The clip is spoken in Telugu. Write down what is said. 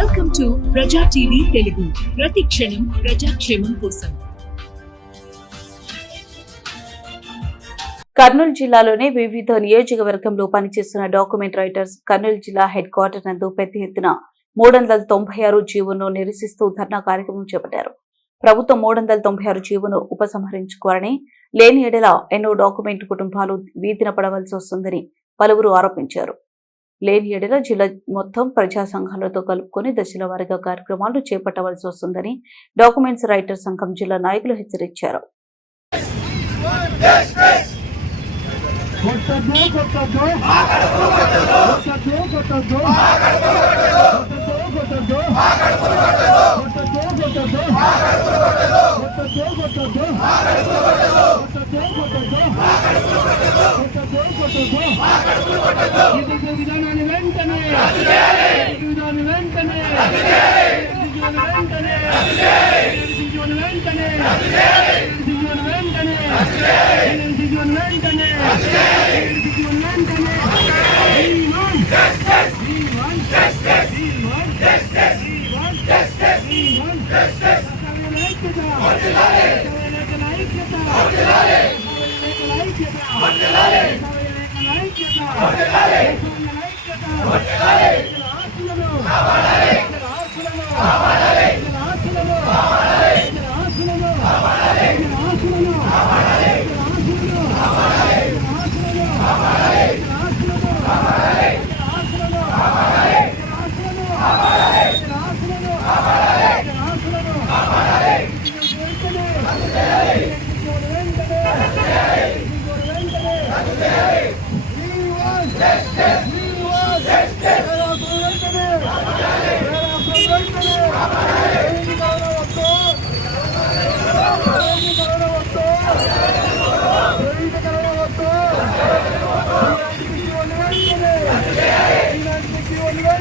వెల్కమ్ టు ప్రజా టీవీ తెలుగు, ప్రతి క్షణం ప్రజాక్షేమం కోసం. కర్నూలు జిల్లాలోని వివిధ నియోజకవర్గంలో పనిచేస్తున్న డాక్యుమెంట్ రైటర్స్ కర్నూలు జిల్లా హెడ్ క్వార్టర్ నందు పెద్ద ఎత్తున 396 జీవోను నిరసిస్తూ ధర్నా కార్యక్రమం చేపట్టారు. ప్రభుత్వం 396 జీవోను ఉపసంహరించుకోవాలని, లేని ఎడల ఎన్నో డాక్యుమెంట్ కుటుంబాలు వీధిన పడవలసి వస్తుందని పలువురు ఆరోపించారు. లేని ఎడల జిల్లా మొత్తం ప్రజా సంఘాలతో కలుపుకొని దశల వారీగా కార్యక్రమాలు చేపట్టవలసి వస్తుందని డాక్యుమెంట్స్ రైటర్ సంఘం జిల్లా నాయకులు హెచ్చరించారు.